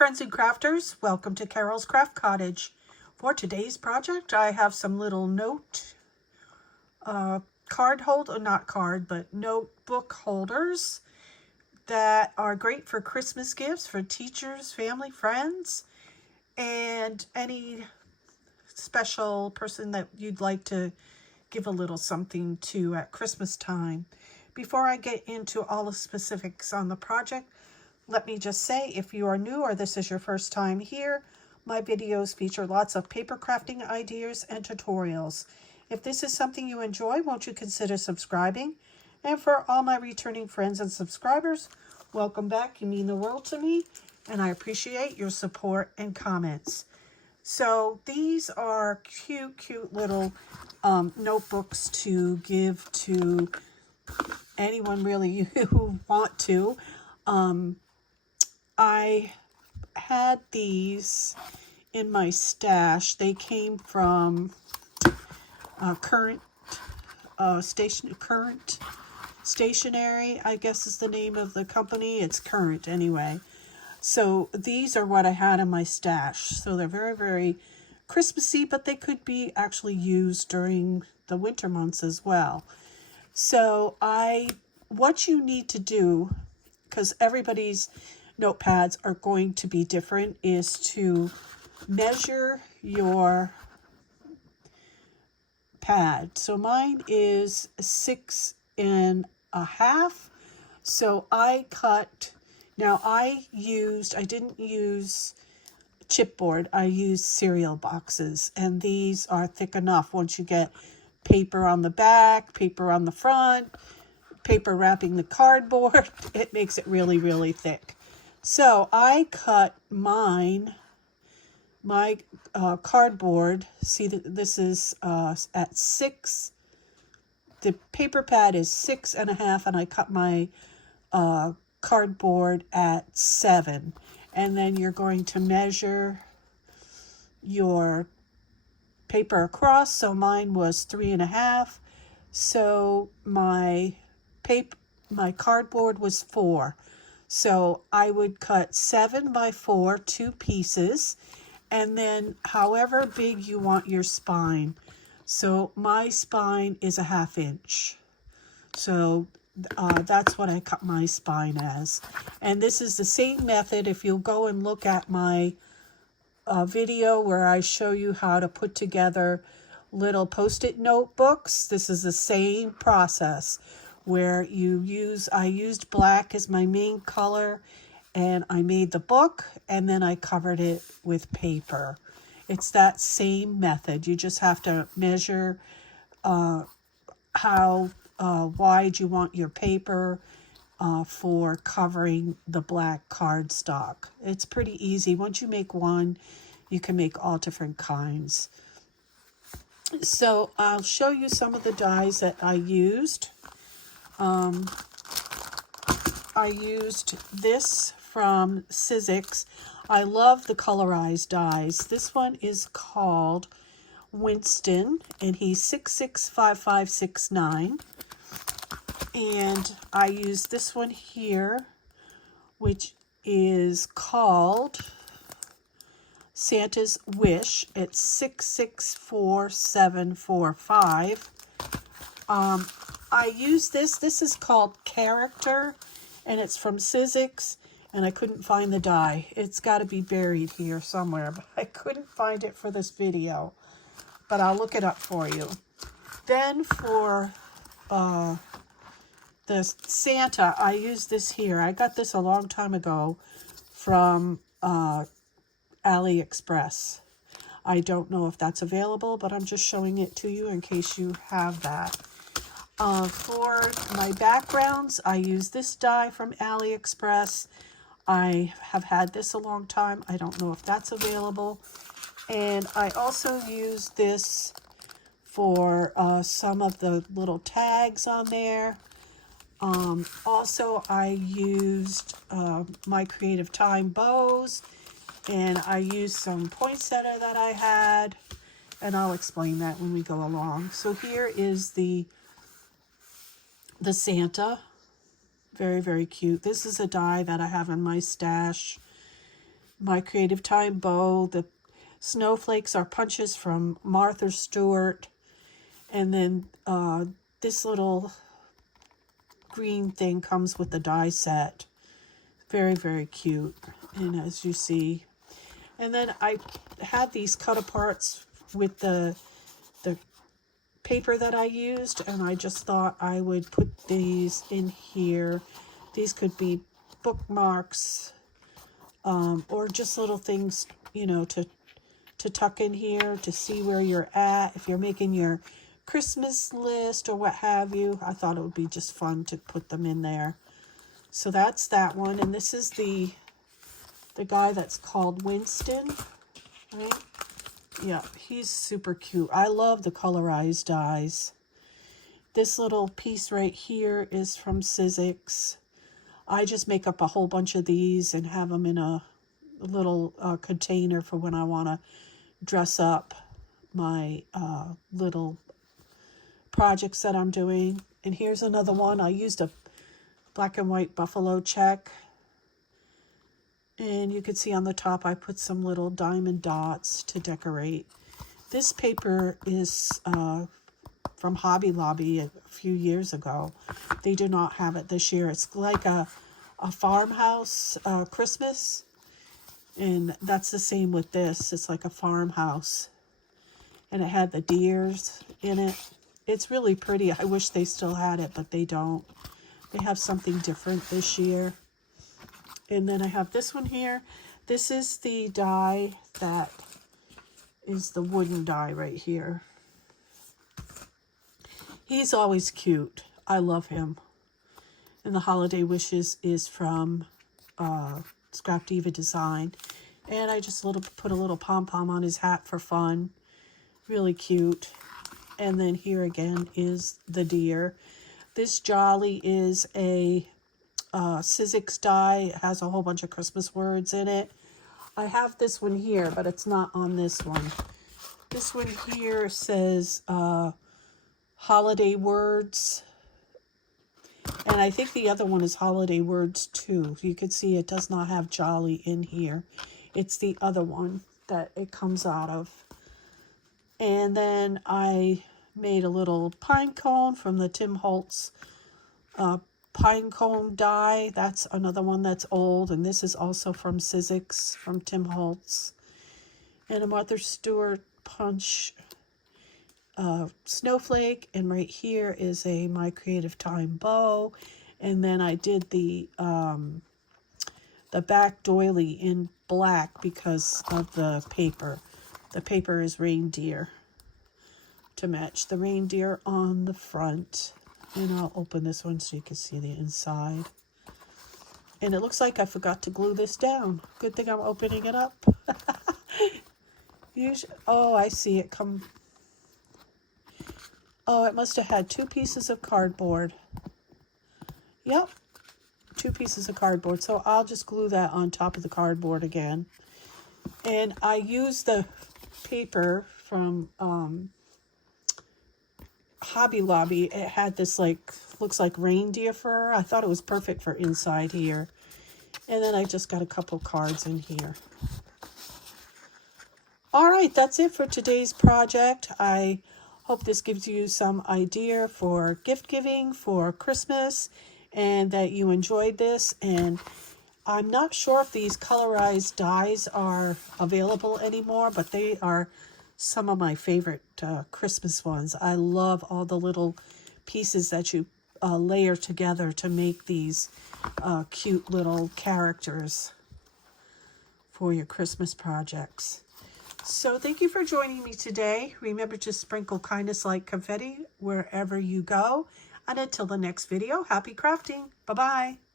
friends and crafters, welcome to Carol's Craft Cottage. For today's project, I have some little notebook holders that are great for Christmas gifts for teachers, family, friends, and any special person that you'd like to give a little something to at Christmas time. Before I get into all the specifics on the project, let me just say, if you are new or this is your first time here, my videos feature lots of paper crafting ideas and tutorials. If this is something you enjoy, won't you consider subscribing? And for all my returning friends and subscribers, welcome back. You mean the world to me, and I appreciate your support and comments. So these are cute little notebooks to give to anyone really who want to. I had these in my stash. They came from Current Stationery, I guess is the name of the company. It's Current anyway. So these are what I had in my stash. So they're very Christmassy, but they could be actually used during the winter months as well. So what you need to do, because everybody's notepads are going to be different, is to measure your pad. So mine is 6.5. So I cut, now I didn't use chipboard, I used cereal boxes, and these are thick enough. Once you get paper on the back, paper on the front, paper wrapping the cardboard, it makes it really thick. So I cut my cardboard. See that this is at 6. The paper pad is 6.5, and I cut my cardboard at 7. And then you're going to measure your paper across. So mine was 3.5. So my cardboard was 4. So I would cut 7 by 4, 2 pieces, and then however big you want your spine. So my spine is 1/2 inch. So that's what I cut my spine as. And this is the same method. If you'll go and look at my video where I show you how to put together little post-it notebooks, this is the same process. Where I used black as my main color, and I made the book, and then I covered it with paper. It's that same method. You just have to measure how wide you want your paper for covering the black cardstock. It's pretty easy. Once you make one, you can make all different kinds. So I'll show you some of the dies that I used. I used this from Sizzix. I love the colorized dies. This one is called Winston, and he's 665569. And I used this one here, which is called Santa's Wish. It's 664745. I use this. This is called Character, and it's from Sizzix, and I couldn't find the die. It's got to be buried here somewhere, but I couldn't find it for this video. But I'll look it up for you. Then for the Santa, I use this here. I got this a long time ago from Aliexpress. I don't know if that's available, but I'm just showing it to you in case you have that. For my backgrounds, I use this die from Aliexpress. I have had this a long time. I don't know if that's available. And I also use this for some of the little tags on there. Also, I used my Creative Time bows, and I used some poinsettia that I had, and I'll explain that when we go along. So here is the Santa. Very cute. This is a die that I have in my stash. My Creative Time bow. The snowflakes are punches from Martha Stewart. And then this little green thing comes with the die set. Very, very cute. And as you see. And then I had these cut aparts with the paper that I used. And I just thought I would put these in here. These could be bookmarks. Or just little things, you know, to tuck in here to see where you're at. If you're making your Christmas list or what have you, I thought it would be just fun to put them in there. So that's that one. And this is the guy that's called Winston, right? Yeah, he's super cute. I love the colorized dies. This little piece right here is from Sizzix. I just make up a whole bunch of these and have them in a little container for when I want to dress up my little projects that I'm doing. And here's another one. I used a black and white buffalo check. And you can see on the top I put some little diamond dots to decorate. This paper is from Hobby Lobby a few years ago. They do not have it this year. It's like a farmhouse Christmas. And that's the same with this. It's like a farmhouse. And it had the deers in it. It's really pretty. I wish they still had it, but they don't. They have something different this year. And then I have this one here. This is the die that is the wooden die right here. He's always cute. I love him. And the Holiday Wishes is from Scrap Diva Design. And I just put a little pom-pom on his hat for fun. Really cute. And then here again is the deer. This Jolly is a Sizzix die. It has a whole bunch of Christmas words in it. I have this one here, but it's not on this one. This one here says Holiday Words. And I think the other one is Holiday Words too. You can see it does not have Jolly in here. It's the other one that it comes out of. And then I made a little pine cone from the Tim Holtz pine cone die. That's another one that's old. And this is also from Sizzix, from Tim Holtz. And a Martha Stewart punch snowflake. And right here is a My Creative Time bow. And then I did the back doily in black because of the paper. The paper is reindeer to match the reindeer on the front. And I'll open this one so you can see the inside. And it looks like I forgot to glue this down. Good thing I'm opening it up. Oh, I see it come. Oh, it must have had 2 pieces of cardboard. Yep, 2 pieces of cardboard. So I'll just glue that on top of the cardboard again. And I used the paper from Hobby Lobby. It had this looks like reindeer fur. I thought it was perfect for inside here. And then I just got a couple cards in here. All right, that's it for today's project. I hope this gives you some idea for gift giving for Christmas and that you enjoyed this. And I'm not sure if these colorized dies are available anymore, but they are some of my favorite Christmas ones. I love all the little pieces that you layer together to make these cute little characters for your Christmas projects. So thank you for joining me today. Remember to sprinkle kindness like confetti wherever you go. And until the next video, happy crafting. Bye-bye.